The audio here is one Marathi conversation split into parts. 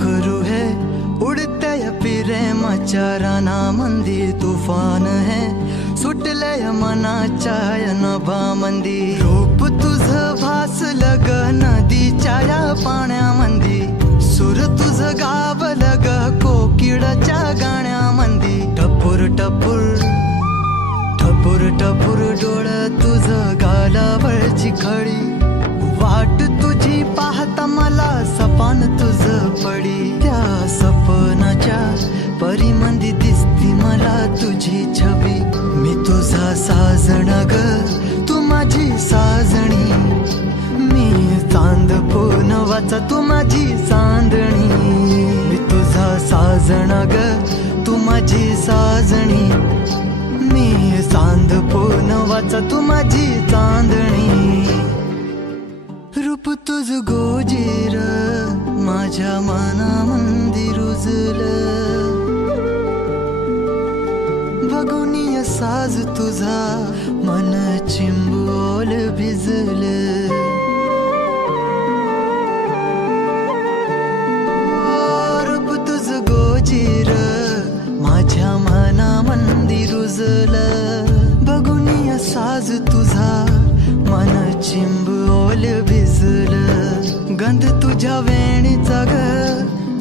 करू है उडत्या प्रेमाच्या रानामंदी तुफान है सुटलय मनाच्या नभामंदी रूप तुझं भासलं ग नदीच्या या पाण्यामंदी सुर तुझं गावलं ग कोकिळाच्या गाण्यामंदी टपूर टपूर टपूर टपूर डोळं तुझं गालावरची खळी वाट तुझी पाहता मला सपान तुझं पडी त्या सपनाच्या परिमंदी दिसती मला तुझी छबी मी तुझा साजण ग तू माझी साजणी मी चांद पूनवाचा तू माझी चांदणी मी तुझा साजण ग तू माझी साजणी मी चांद पूनवाचा तू माझी चांदणी रूप तुझ गोजीर माझ्या मनामंदी रुजलं बघुनिय साज तुझा मन चिंबोल भिजलं रूप तुझ गोजीर माझ्या मनामंदी रुजलं बघुनिय साज तुझा मन चिंबोल भिजलं गंध तुझ्या वेणीचा ग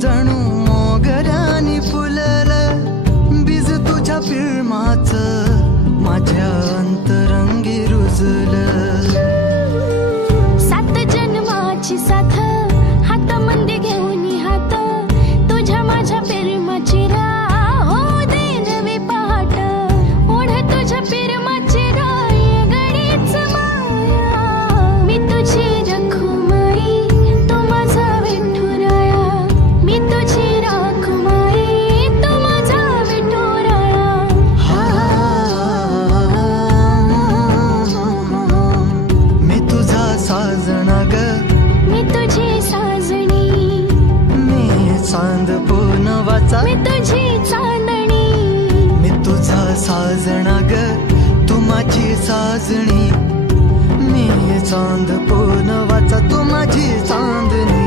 जणू मोगऱ्यानी फुललं बीज तुझ्या प्रेमाचं माझ्या अंतरंगी रुजलं सात जन्माची साथ हातामंदी घेऊन हात तुझ्या माझ्या प्रेमाची राह हो दे नवी पहाट ओढ तुझ्या प्रेमाची राय गडीच माया मी तुझी रखुमाई तू माझा विठुराया मी तुझी रखुमाई तू माझा विठुराया मी तुझा साजना ग मी तुझी साजणी मी चांद पूनवाचा मी तुझी चांदणी मी तुझा साजना ग तू माझी साजणी मी चांद पूनवाचा तू माझी चांदणी